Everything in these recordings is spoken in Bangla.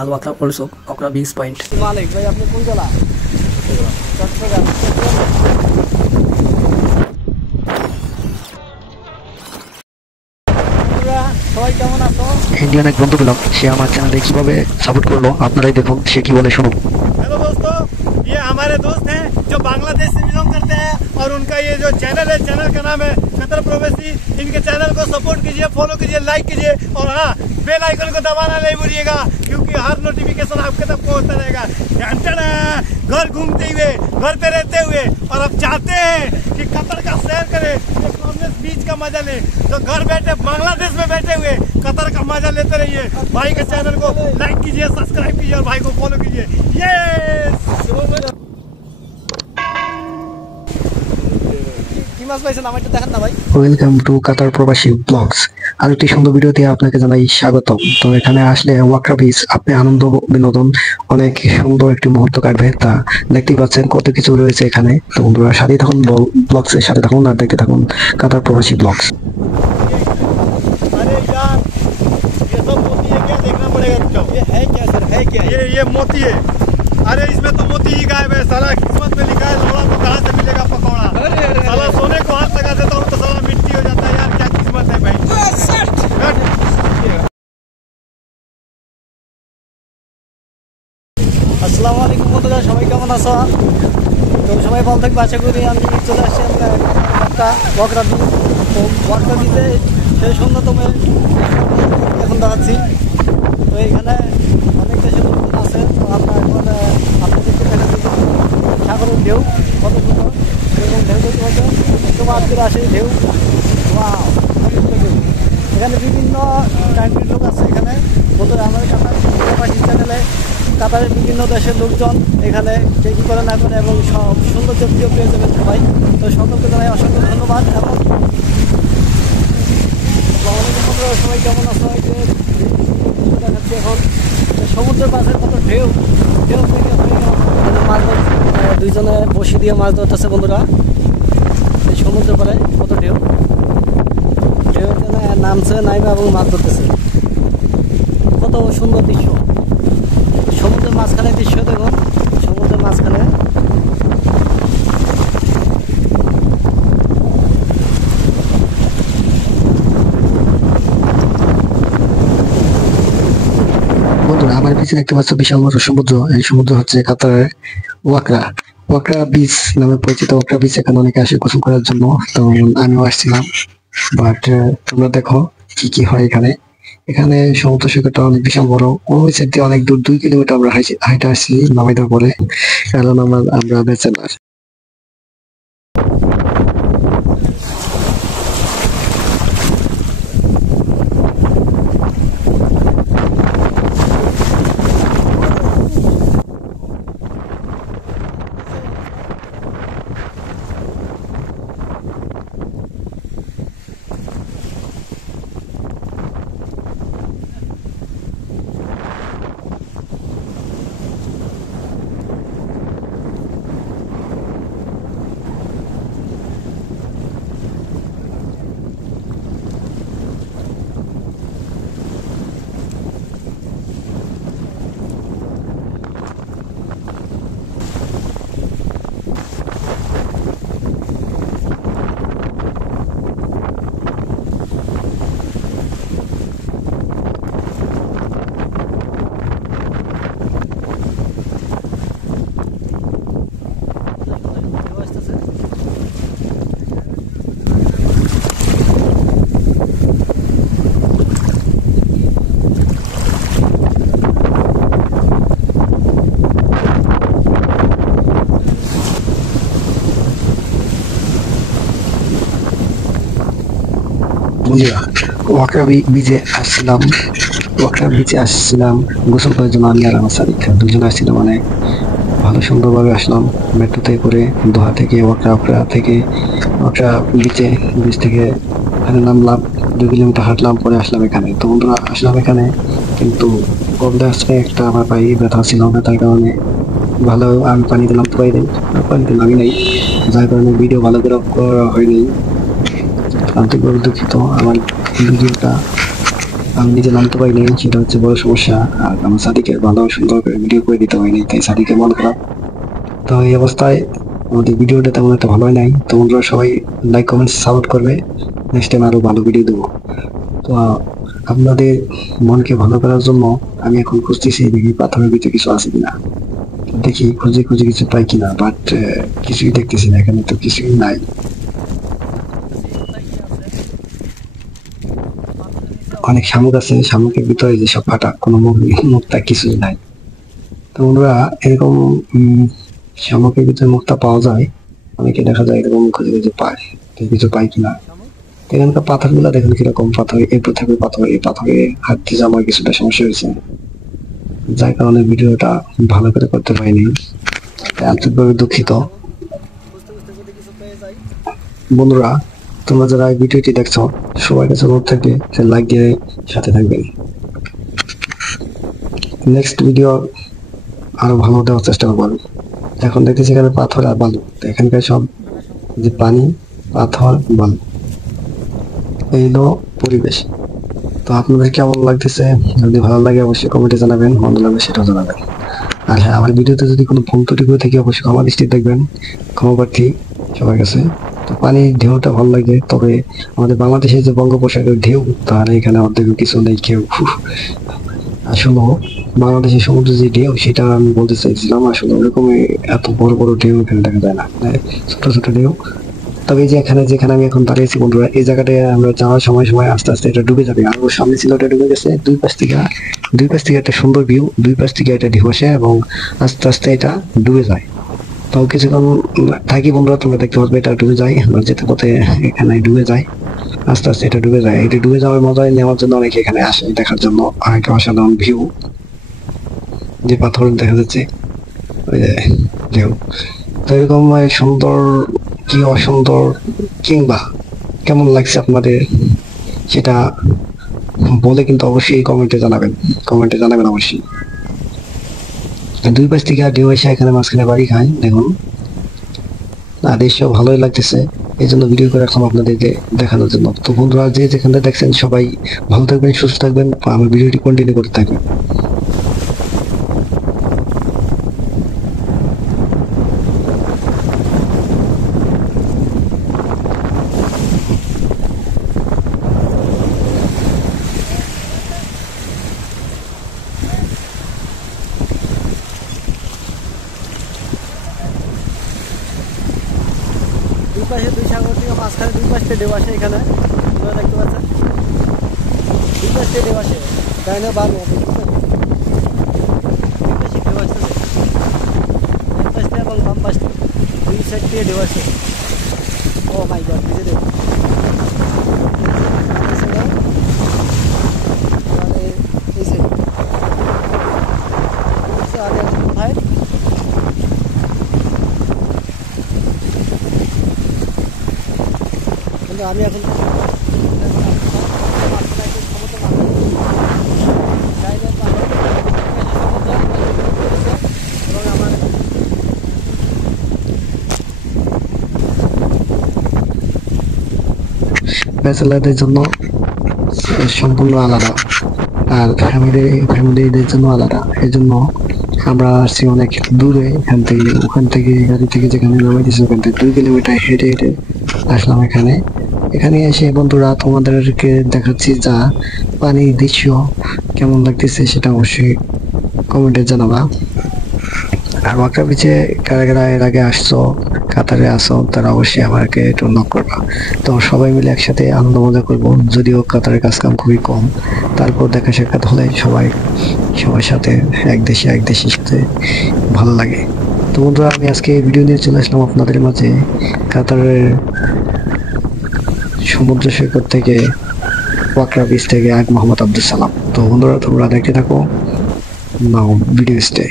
আল ওয়াকরা অলসো ওকরা বিচ পয়েন্ট। মালিক ভাই আপনি কোন জেলা? চট্টগ্রাম। সবাই কেমন আছো? ইন্ডিয়ান এক বন্ধু পেলাম, সে আমার চ্যানেলে কিভাবে সাপোর্ট করলো আপনারাই দেখুন সে কি বলে শুনুন। हेलो दोस्तों, ये हमारे दोस्त हैं जो बांग्लादेश से बिलोंग करते हैं और उनका ये जो चैनल है, चैनल का नाम है कतर प्रवासी। इनके चैनल को सपोर्ट कीजिए, फॉलो कीजिए, लाइक कीजिए और हाँ, बेल आइकन को दबाना नहीं भूलिएगा क्योंकि हर नोटिफिकेशन आपके तक पहुंचता रहेगा। घर घूमते हुए, घर पे रहते हुए और अब चाहते हैं कि कतर का सैर करें, बीच का मजा ले, तो घर बैठे बांग्लादेश में बैठे हुए कतर का मजा लेते रहिए। भाई के चैनल को लाइक कीजिए, सब्सक्राइब कीजिए और भाई को फॉलो कीजिए। ওয়েলকাম টু কাতার প্রবাসী ব্লগস। আরেকটি সুন্দর ভিডিও দিয়ে আপনাকে জানাই স্বাগতম। তো এখানে আসলে ওয়াকরা বিচ আপনি আনন্দ বিনোদন অনেক সুন্দর একটি মুহূর্ত কাটবে, তা দেখতেই পাচ্ছেন কত কিছু রয়েছে এখানে। তো বন্ধুরা সাথে থাকুন, ব্লগসের সাথে থাকুন আর দেখতে থাকুন কাতার প্রবাসী ব্লগস। अरे यार, ये सब मोती है क्या? देखना पड़ेगा रुक जाओ। ये है क्या सर, है क्या? ये मोती है। अरे इसमें तो मोती ही गायब है साला। किस्मत में लिखा है लौड़ा तो कहाँ से मिलेगा पकौड़ा। साला सोने को हाथ लगा देता हूँ तो साला मिट्टी हो जाता है। यार क्या किस्मत है भाई। আসসালামু আলাইকুম বন্ধুরা, সবাই কেমন আছো? তো সবাই ভালো থাকবে আশা করি। আমি চলে আসছি আমরা একটা ওয়াকরা বিচ। তো ওয়াকরা বিচে সেই সুন্দরতম এখন দেখাচ্ছি। তো এইখানে অনেক দেশের লোকজন আছে। তো আপনার এখন আপনাদেরকে দেখাচ্ছি সাগরের ঢেউ কত সুন্দর, এরকম ঢেউ দেখতে পাচ্ছেন। একদম আজকের আসে ঢেউ। ওয়াও, ঢেউ। এখানে বিভিন্ন কান্ট্রির লোক আছে। এখানে বন্ধুরা আমাদের কাতার প্রবাসী চ্যানেলে কাতারের বিভিন্ন দেশের লোকজন এখানে কে কী করে না করে এবং সব সৌন্দর্য ভিডিও পেয়ে যাবেন সবাই। তো সকলকে জানাই অসংখ্য ধন্যবাদ। এবং সবাই কেমন আছো? দেখাচ্ছি এখন সমুদ্রের পাশে কত ঢেউ ঢেউ থেকে মাছ দুইজনে বসি দিয়ে মাছ ধরতেছে বন্ধুরা। এই সমুদ্রের পাড়ে কত ঢেউ ঢেউ নামছে নাইবা এবং মাছ ধরতেছে। কত সুন্দর দৃশ্য, সমুদ্রের মাঝখানে দৃশ্য দেখুন। সমুদ্রের মাঝখানে বন্ধুরা আমার পিছনে দেখতে পাচ্ছ বিশাল বড় সমুদ্র। এই সমুদ্র হচ্ছে কাতারের ওয়াকরা বিচ নামে পরিচিত। ওয়াকরা বিচ এখানে অনেকে আসে গোসল করার জন্য, তো আমিও আসছিলাম। বাট তোমরা দেখো কি কি হয় এখানে। এখানে সমুদ্র সৈকতটা অনেক বিশাল বড়। ওই সাইড দিয়ে অনেক দূর, 2 কিলোমিটার আমরা হাইটে আসছি নামাই দেওয়ার পরে, কারণ আমরা ব্যাচেলার। বন্ধুরা ওয়াকরা বিচে আসছিলাম গোসল করার জন্য। আমি আর আমার সাদিক দুজন আসছিলাম, অনেক ভালো সুন্দরভাবে আসলাম মেট্রোতে করে দোহা থেকে ওয়াকরা বিচ থেকে এখানে নামলাম। 2 কিলোমিটার হাঁটলাম, পরে আসলাম এখানে। তো বন্ধুরা আসলাম এখানে, কিন্তু গন্ধে আসছে একটা আমার পায়ে ব্যথা ছিল, ব্যথার কারণে ভালো আমি পানি দিলাম তো পানিতে নামি নাই, যার কারণে ভিডিও ভালো করে করা হয়নি। আন্তরিকভাবে দুঃখিত। আমার ভিডিওটা আমি নিজে নামতে পারিনি, সেটা হচ্ছে বড় সমস্যা। আর আমার সাদিকের ভালো সুন্দর করে ভিডিও করে দিতে পারিনি, তাই সাদিকের মন খারাপ। তো এই অবস্থায় আমাদের ভিডিওটা তেমন একটা ভালো হয় নাই। তো বন্ধুরা সবাই লাইক কমেন্ট সাপোর্ট করবে, নেক্সট টাইম আরো ভালো ভিডিও দেবো। তো আপনাদের মনকে ভালো করার জন্য আমি এখন খুঁজতেছি, দেখি পাথরের ভিতরে কিছু আছে কিনা। দেখি খুঁজে খুঁজে কিছু পাই কিনা, বাট কিছুই দেখতেছি না, এখানে তো কিছুই নাই। অনেক শামুক আছে, শামুকের ভিতরে যে সব ফাটা, কোনো মুক্তা কিছুই নাই। তো বন্ধুরা এরকম শামুকের ভিতরে মুক্তা পাওয়া যায়, অনেকে দেখা যায় এরকম খুঁজে খুঁজে পায়, তো কিছু পাই কিনা। এখানকার পাথরগুলো দেখেন কিরকম পাথর, এরপর থাকবে পাথর, এই পাথরে হাঁটতে যাওয়া আমার কিছুটা সমস্যা হয়েছে, যার কারণে ভিডিওটা ভালো করে করতে পারিনি, তাই আন্তরিকভাবে দুঃখিত। বন্ধুরা তোমরা যারা এই ভিডিওটি দেখছো, সবার কাছে অনুরোধ থাকবে লাইক দিয়ে সাথে থাকবেন। নেক্সট ভিডিও আরো ভালো দেওয়ার চেষ্টা করবো। এখন দেখতেছি এখানে পাথর আর বালু, তো এখানকার সব যে পানি, পাথর, বালু, এই হলো পরিবেশ। তো আপনাদের কেমন লাগতেছে? যদি ভালো লাগে অবশ্যই কমেন্টে জানাবেন, মন্দ লাগবে সেটাও জানাবেন। আর হ্যাঁ, আমার ভিডিওতে যদি কোনো ভুল ত্রুটি করে থাকি অবশ্যই ক্ষমা দৃষ্টি দেখবেন, ক্ষমা প্রার্থী সবার কাছে। তো পানির ঢেউটা ভালো লাগে, তবে আমাদের বাংলাদেশের যে বঙ্গোপসাগরের ঢেউ, তার এখানে অর্ধেক কিছু নেই কেউ। আসলে বাংলাদেশের সমুদ্র যে ঢেউ, সেটা আমি বলতে চাইছিলাম, আসলে ওরকমই এত বড় বড় ঢেউ এখানে দেখা যায় না, ছোট ছোট ঢেউ। তবে এই যে যেখানে আমি এখন দাঁড়িয়েছি বন্ধুরা, এই জায়গাটায় আমরা যাওয়ার সময় সময় আস্তে আস্তে এটা ডুবে যাবে। আর ওর সামনে ছিল ওটা ডুবে গেছে, দুই পাশ থেকে একটা সুন্দর ভিউ, দুই পাশ থেকে এটা ঢেউ আসে এবং আস্তে আস্তে এটা ডুবে যায়। তো কিছুক্ষণ থাকি বন্ধুরা, তোমরা দেখতে পাবে এটা ডুবে যায়, আমরা যেতে পথে এখানে ডুবে যায়, আস্তে আস্তে এটা ডুবে যায়। এটা ডুবে যাওয়ার মজা নেওয়ার জন্য অনেকে এখানে আসে দেখার জন্য। আর একটা অসাধারণ ভিউ, যে পাথর দেখা যাচ্ছে, ওই যে ঢেউ। তো এরকম সুন্দর কি অসুন্দর কিংবা কেমন লাগছে আপনাদের, সেটা বলে কিন্তু অবশ্যই কমেন্টে জানাবেন অবশ্যই। দুই পাশ থেকে ঢেউ এসে এখানে মাঝখানে বাড়ি খায়, দেখুন আর দৃশ্য ভালোই লাগতেছে, এই জন্য ভিডিও করে রাখলাম আপনাদেরকে দেখানোর জন্য। তো বন্ধুরা যে যেখানে দেখছেন সবাই ভালো থাকবেন, সুস্থ থাকবেন, আমার ভিডিওটি কন্টিনিউ করতে থাকবেন। দুই পাশে দুই সাগর থেকে মাঝখানে দুই পাশে ঢেউ আসে, এখানে আপনারা দেখতে পাচ্ছেন দুই পাশে ঢেউ আসে, তাই না বালু দুই পাশে ঢেউ আসছে, এক পাশ থেকে এবং বাম পাশ থেকে দুই সাইড থেকে ঢেউ আসে। ও মাই গড, ভিজে দেব এই সাইড আগে কোথায় কিন্তু আমি এখন এবং আমার ব্যাচেলারদের জন্য সম্পূর্ণ আলাদা, আর ফ্যামিলিদের জন্য আলাদা। এই জন্য আমরা আসছি অনেক দূরে ওখান থেকে গাড়ি থেকে যেখানে নামাইতেছি ওখান থেকে 2 কিলোমিটার হেঁটে হেঁটে আসলাম এখানে এসে বন্ধুরা তোমাদেরকে দেখাচ্ছি যা পানির দৃশ্য কেমন লাগতেছে সেটা অবশ্যই কমেন্টে জানাবা। আর ওয়াকড়া বিচে কারা কারা এর আগে আসছো, কাতারে আসো, তারা অবশ্যই আমাকে একটু নক করবা। তো সবাই মিলে একসাথে আনন্দ মজা করবো, যদিও কাতারের কাজকাম খুবই কম, তারপর দেখা সাক্ষাৎ হলে সবার সাথে এক দেশের সাথে ভালো লাগে। তো বন্ধুরা আমি আজকে ভিডিও নিয়ে চলে আসলাম আপনাদের মাঝে কাতারের সমুদ্র সৈকত থেকে, ওয়াকড়া বিচ থেকে মোহাম্মদ আব্দুল সালাম। তো বন্ধুরা তোমরা দেখতে থাকো, নাও ভিডিও স্টে।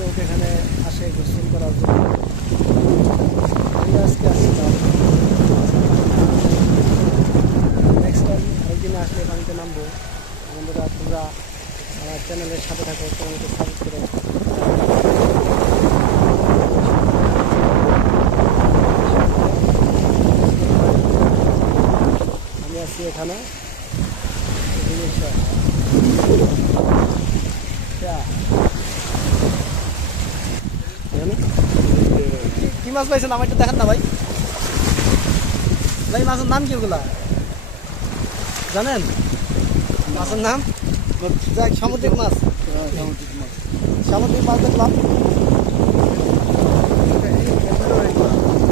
লোক এখানে আসে গোসল করার জন্য। আজকে আসছিলাম, নেক্সট টাইম আরেকদিন আসলে পানিতে নামবো। বন্ধুরা তোমরা আমার চ্যানেলের সাথে থাকো, চ্যানেলকে সাবস্ক্রাইব করো। আমি আছি এখানে কি মাছ পাইছেন আমার একটু দেখেন না ভাই। ভাই মাছের নাম কি ওগুলা জানেন? মাছের নাম যাক সামুদ্রিক মাছ। সামুদ্রিক মাছ দেখলাম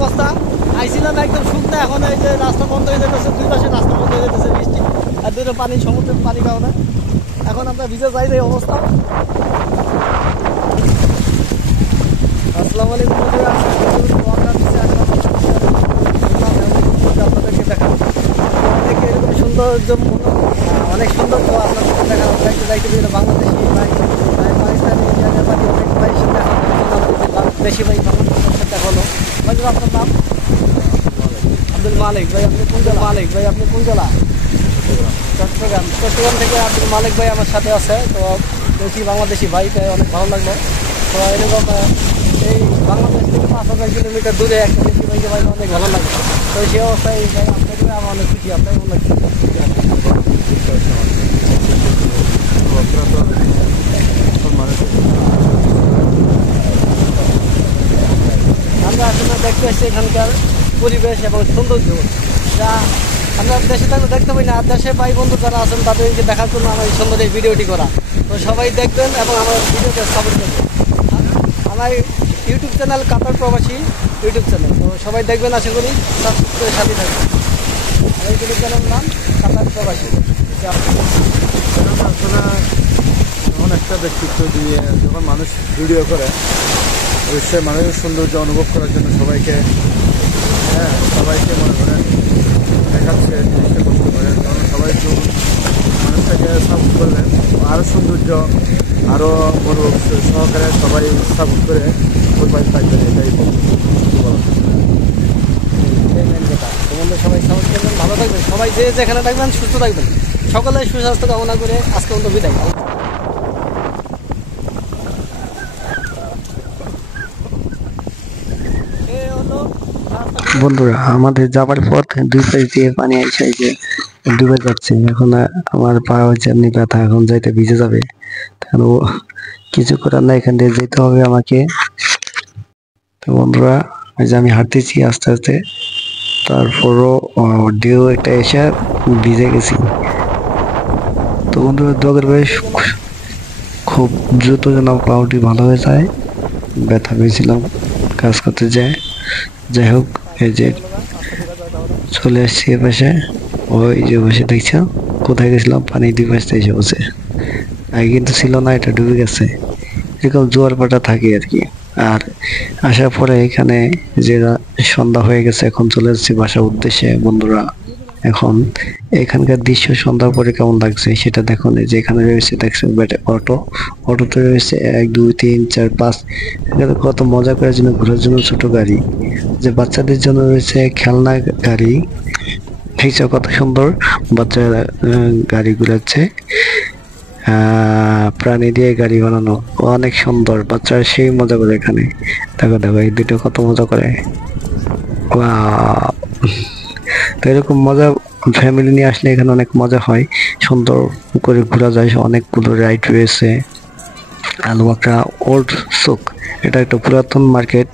বস্তা আইছিলাম একদম শুকনা, এখন এই যে রাস্তা বন্ধ হয়ে যেতেছে, দুই পাশে রাস্তা বন্ধ হয়ে যেতেছে বৃষ্টি আর দুটো পানি, সমুদ্রের পানি কারণে এখন আমরা ভিজে যাই এই অবস্থা। আসসালামু আলাইকুম বন্ধুরা, আপনাদেরকে দেখাবো অনেক এরকম সৌন্দর্য, অনেক সৌন্দর্য আপনাদেরকে দেখাবো। দেখতে দেখতে বিভিন্ন বাংলাদেশি ভাই, পাকিস্তানি, ইন্ডিয়ানের বাকি অনেক ভাইয়ের সাথে দেখা হলো, দেশি ভাই বাংলাদেশের সাথে দেখা হলো। ভাই আপনার নাম? আব্দুল মালিক ভাই। আপনি কোন জেলা? মালিক ভাই আপনি কোন জেলা? চট্টগ্রাম। চট্টগ্রাম থেকে আব্দুল মালিক ভাই আমার সাথে আছে। তো দেখি বাংলাদেশি ভাইকে অনেক ভালো লাগলো। তো এরকম এই বাংলাদেশ থেকে 5,000 কিলোমিটার দূরে একটা দেশি ভাইকে ভাই অনেক ভালো লাগে। তো সেই অবস্থায় ভাই আপনাকে আমার অনেক খুশি। আপনাকে ভালো লাগছে? আমরা আসলে দেখতে আসছি এখানকার পরিবেশ এবং সৌন্দর্য, যা আমরা দেশে থাকলে দেখতে পাই না। আর দেশে ভাই বন্ধু যারা আছেন তাদেরকে দেখার জন্য আমার এই সুন্দর এই ভিডিওটি করা। তো সবাই দেখবেন এবং আমার ভিডিওকে সাপোর্ট করবেন। আমার ইউটিউব চ্যানেল কাতার প্রবাসী ইউটিউব চ্যানেল, তো সবাই দেখবেন, আশা করি সাবস্ক্রাইব করে সাথে থাকবেন। আমার ইউটিউব চ্যানেল নাম কাতার প্রবাসী। আসলে এমন একটা ব্যক্তিত্ব দিয়ে যখন মানুষ ভিডিও করে, অবশ্যই মানুষের সৌন্দর্য অনুভব করার জন্য সবাইকে মনে করেন দেখাচ্ছে, জিনিসটা করতে পারে। কারণ সবাই একটু মানুষটাকে সাপোর্ট করলেন, আরও সৌন্দর্য আরও বড় সহকারে সবাই সাপোর্ট করে প্রোফাইল থাকবেন, এটাই তোমাদের সবাই সাপোর্ট করবেন, ভালো থাকবেন, সবাই যে যেখানে থাকবেন সুস্থ থাকবেন। সকলে সুস্বাস্থ্য কামনা করে আজকে অন্ত বিদায়। বন্ধুরা, আমাদের যাবার পথ দুই পাশ দিয়ে পানি এসে যে ডুবে যাচ্ছে। এখন আমার পা হচ্ছে এমনি ব্যথা, এখন যাইতে ভিজে যাবে। ও কিছু করার না, এখান দিয়ে যেতে হবে আমাকে। তো বন্ধুরা, এই যে আমি হাঁটতেছি আস্তে আস্তে, তারপরও ঢেউ একটা এসে ভিজে গেছি। তো বন্ধুরা, দোয়ার বেশ খুব দ্রুত যেন পাউটি ভালো হয়ে যায়। ব্যথা পেয়েছিলাম কাজ করতে যায়। যাই হোক, এই যে চলে আসছি এ পাশে। ওই যে বসে দেখছো, কোথায় গেছিলাম? পানি দুই পাশে এসে বসে। আগে কিন্তু ছিল না, এটা ডুবে গেছে। এরকম জোয়ার পাটা থাকে আর কি। আর আসার পরে এখানে যে সন্ধ্যা হয়ে গেছে, এখন চলে যাচ্ছি বাসার উদ্দেশ্যে। বন্ধুরা, এখন এখানকার দৃশ্য সন্ধ্যার পরে কেমন লাগছে সেটা দেখুন। যে এখানে রয়েছে দেখছেন অটোতে রয়েছে 1 2 3 4 5। এখানে কত মজা করার জন্য, ঘোরার জন্য ছোট গাড়ি, যে বাচ্চাদের জন্য রয়েছে খেলনা গাড়ি। দেখছো কত সুন্দর বাচ্চারা গাড়ি ঘুরাচ্ছে। প্রাণী দিয়ে গাড়ি বানানো, অনেক সুন্দর। বাচ্চারা সেই মজা করে এখানে। দেখো দেখো, এই দুটো কত মজা করে। তো এরকম মজা ফ্যামিলি নিয়ে আসলে এখানে অনেক মজা হয়, সুন্দর করে ঘোরা যায়। অনেকগুলো রাইড রয়েছে। আলওয়াকরা ওল্ড সুক, এটা একটা পুরাতন মার্কেট,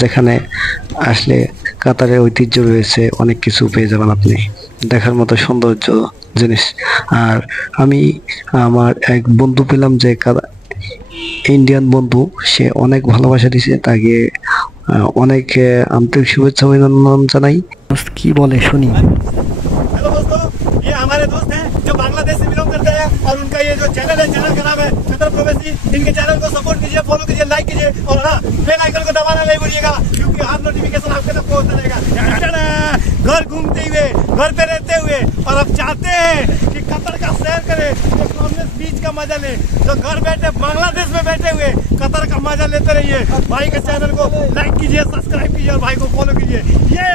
যেখানে আসলে কাতারের ঐতিহ্য রয়েছে। অনেক কিছু পেয়ে যাবেন আপনি, দেখার মতো সৌন্দর্য জিনিস। আর আমি আমার এক বন্ধু পেলাম, যে ইন্ডিয়ান বন্ধু, সে অনেক ভালোবাসা দিয়েছে, তাকে অনেক আন্তরিক শুভেচ্ছা অভিনন্দন জানাই। কি বলে শুনি। हेलो दोस्तों, ये हमारे दोस्त हैं जो बांग्लादेश से बिलोंग करते हैं, और उनका ये जो चैनल है, चैनल का नाम है कतर प्रवासी। इनके चैनल को सपोर्ट कीजिए, फॉलो कीजिए, लाइक कीजिए, और हाँ, बेल आइकन को दबाना नहीं भूलिएगा, क्योंकि हर नोटिफिकेशन आपके तक पहुंचता रहेगा। घर घूमते हुए, घर पे रहते हुए, और अब चाहते हैं कि कतर का सैर करें, तो कॉमनेस बीच का मजा ले, जो घर बैठे बांग्लादेश में बैठे हुए कतर का मजा लेते रहिए। भाई के चैनल को लाइक कीजिए, सब्सक्राइब कीजिए, और भाई को फॉलो कीजिए। ये